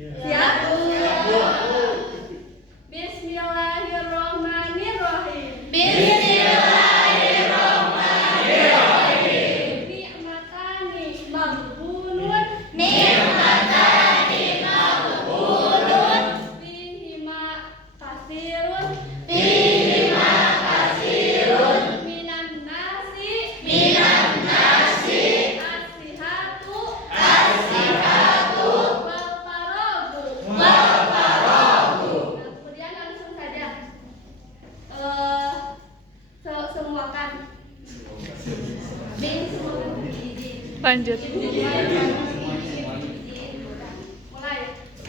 Siap? Bismillahirrahmanirrahim. Bismillahirrahmanirrahim. Ni'matani maghbunun. Ni'matani maghbunun. Fihima kasirun. Fihima kasirun. Minan nasi. Minan nasi. As-sihatu. As-sihatu. Wal faragu. Wal faragu. Nah, kemudian langsung saja semuakan. Lanjut. Mulai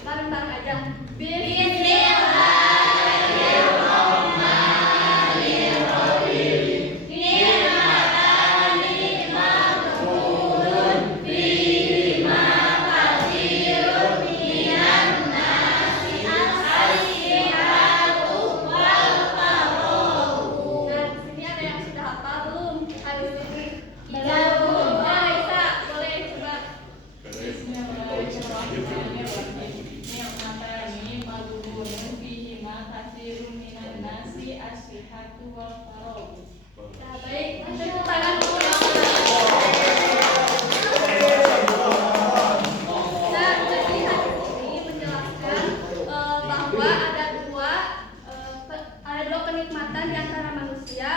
bareng-bareng aja. Bismillahirrahmanirrahim. Ni'matani maghbunun. Fihima kasirun. Minan nasi. As-sihatu wal faragu. Nah, di sini ada yang sudah hafal belum? Hadis ini. Belum. Raisa, boleh coba. Ni'matani maghbunun fihima katsirun minan nasi as-sihhatu wal faragu. Nah, baik. Tepuk tangan dulu. Nah, jadi hadis ini menjelaskan bahwa ada dua kenikmatan di antara manusia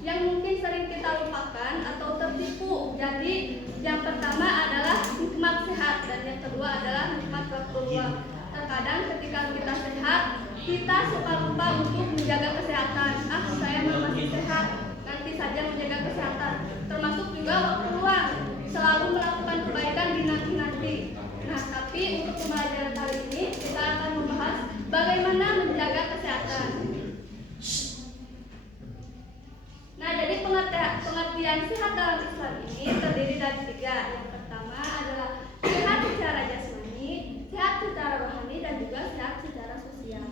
yang mungkin sering kita lupakan atau tertipu. Jadi, yang pertama adalah nikmat sehat dan yang kedua adalah nikmat waktu luang. Terkadang ketika kita sehat, kita suka lupa untuk menjaga kesehatan. Saya masih sehat, nanti saja menjaga kesehatan. Termasuk juga waktu luang, selalu melakukan kebaikan di nanti-nanti. Nah, tapi untuk pembelajaran kali ini kita akan membahas bagaimana menjaga kesehatan. Nah, jadi pengertian sehat dalam Islam ini terdiri dari tiga. Yang pertama adalah sehat secara jasmani, sehat secara rohani, dan juga sehat secara sosial.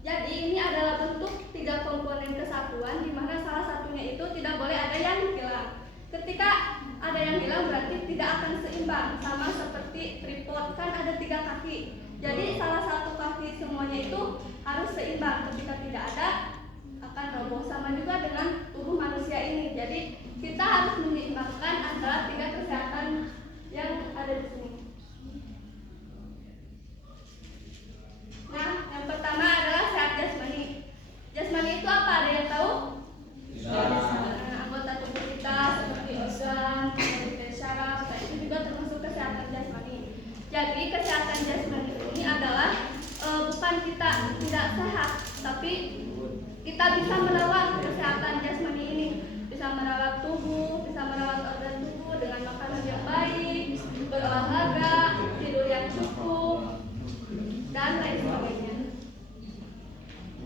Jadi ini adalah bentuk tiga komponen kesatuan di mana salah satunya itu tidak boleh ada yang hilang. Ketika ada yang hilang berarti tidak akan seimbang, sama seperti tripod kan ada tiga kaki. Jadi salah satu kaki semuanya itu harus seimbang. Ketika tidak ada akan roboh, sama juga dengan tubuh manusia ini. Jadi kita harus menyeimbangkan antara tiga kesehatan yang ada di sini. Nah, yang pertama adalah sehat jasmani. Jasmani itu apa? Ada yang tahu? Anggota tubuh kita seperti organ, seperti syaraf, itu juga termasuk kesehatan jasmani. Jadi kesehatan jasmani ini adalah bukan kita tidak sehat, tapi kita bisa merawat kesehatan jasmani ini, bisa merawat tubuh, bisa merawat organ tubuh dengan makanan yang baik, berolahraga, tidur yang cukup, dan lain sebagainya.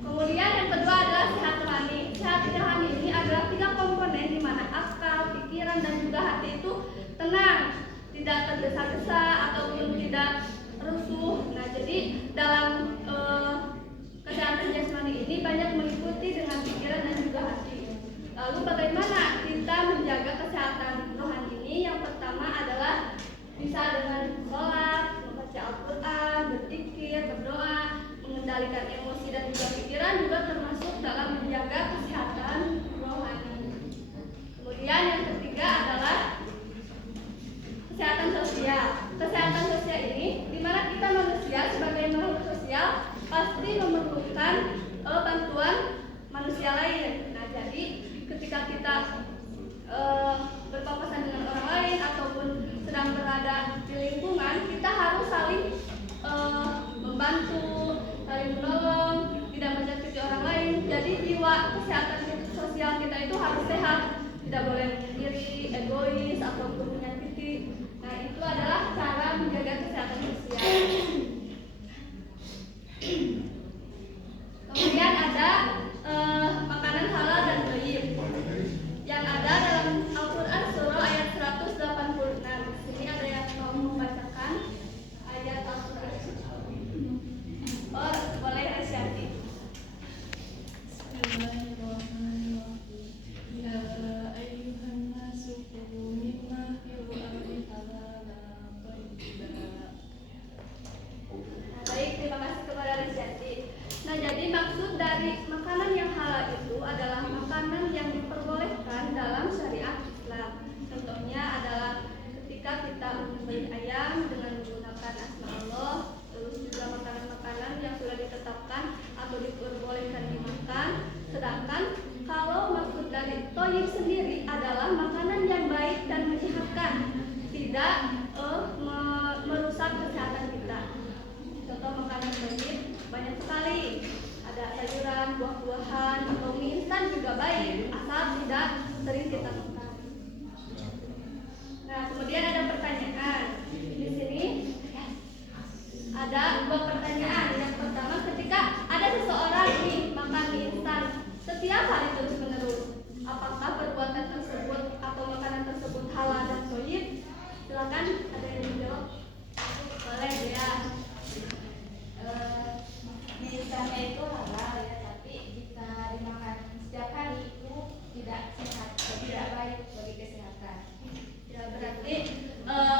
Kemudian yang kedua adalah sehat rohani. Sehat rohani ini adalah tiga komponen di mana akal, pikiran, dan juga hati itu tenang, tidak tergesa-gesa ataupun tidak rusuh. Nah, jadi dalam kesehatan jasmani ini banyak meliputi dengan pikiran dan juga hati. Lalu bagaimana kita menjaga kesehatan rohani ini? Yang pertama adalah bisa dengan sholat, membaca Al-Quran, berzikir, berdoa, mengendalikan emosi dan juga pikiran juga termasuk dalam menjaga kesehatan rohani. Kemudian yang ketiga adalah kesehatan sosial. Kesehatan sosial ini di mana kita manusia sebagai makhluk sosial pasti memerlukan bantuan manusia lain. Nah, jadi ketika kita berpapasan dengan orang lain ataupun sedang berada di lingkungan, kita harus saling membantu, saling menolong, tidak menyakiti orang lain. Baik, terima kasih kepada Resiati. Nah, jadi maksud dari makanan yang halal itu adalah makanan yang diperbolehkan dalam syariat Islam. Contohnya adalah ketika kita membeli ayam dengan menggunakan asma Allah, terus juga makanan-makanan yang sudah ditetapkan atau diperbolehkan dimakan. Sedangkan kalau maksud dari toyib sendiri adalah makanan yang baik dan menyehatkan, tidak merusak kesehatan kita. Contoh makanan toyib banyak sekali, ada sayuran, buah-buahan, atau mie instan juga baik, asal tidak sering kita makan. Nah, kemudian ada pertanyaan. Di sini ada 2 pertanyaan. Yang pertama, ketika ada seseorang nih makan mie instan setiap hari terus-menerus, apakah perbuatan tersebut atau makanan tersebut halal dan thayyib? Silakan, ada yang menjawab? Boleh ya. Mie instan itu halal ya, tapi jika dimakan setiap hari itu tidak sehat, tidak baik bagi kesehatan. Ya, berarti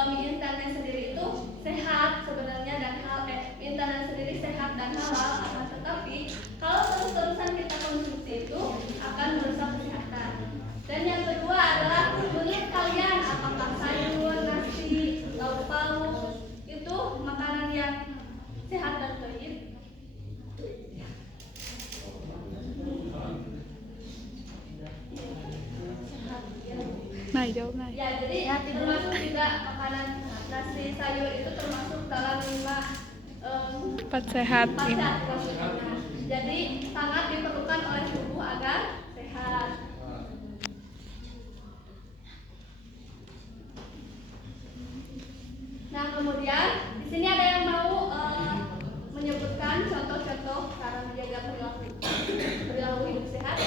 mie instannya sendiri itu sehat sebenarnya dan mie instannya sendiri sehat dan halal, akan tetapi kalau terus-terusan kita konsumsi itu akan merusak kesehatan. Dan yang kedua adalah, menurut kalian apakah sayur, nasi, lauk pauk itu makanan yang sehat dan thayyib? Nah, jawab nah. Ya, jadi termasuk juga makanan nasi sayur itu termasuk dalam 5 Empat sehat. sehat maksudnya. Jadi sangat diperlukan oleh tubuh agar sehat. Nah, kemudian di sini ada yang mau menyebutkan contoh-contoh cara menjaga perilaku hidup sehat.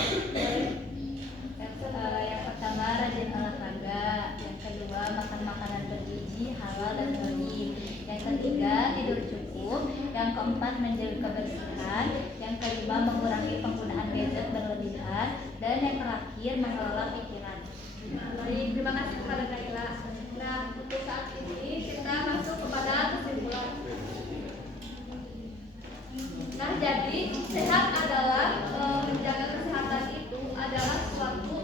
Yang pertama rajin olahraga, yang kedua makan makanan bergizi halal dan thayyib, yang ketiga tidur cukup, yang keempat menjaga kebersihan, yang kelima mengurangi penggunaan gadget berlebihan, dan yang terakhir mengelola pikiran. Baik, terima kasih kepada Kaila. Nah, untuk saat ini kita masuk kepada kesimpulan. Nah, jadi sehat adalah menjaga kesehatan itu adalah suatu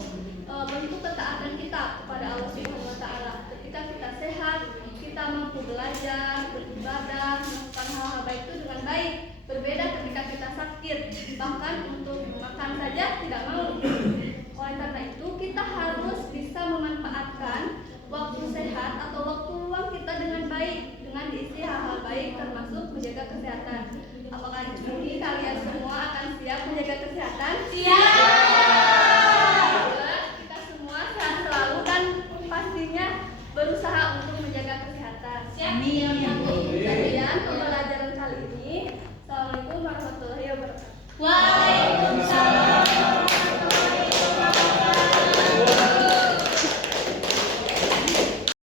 bentuk ketaatan kita kepada Allah Subhanahu wa taala. Ketika kita sehat, kita mampu belajar, beribadah, melakukan hal-hal baik itu dengan baik. Berbeda ketika kita sakit, bahkan untuk makan saja tidak mau. Oleh karena itu, kita harus bisa memanfaatkan waktu sehat atau waktu luang kita dengan baik, dengan diisi hal-hal baik termasuk menjaga kesehatan. Apakah di sini kalian semua akan siap menjaga kesehatan? Siap. Kita semua sehat selalu dan pastinya berusaha untuk menjaga kesehatan. Amin. Kemudian pembelajaran kali ini, Assalamualaikum warahmatullahi wabarakatuh. Waalaikumsalam.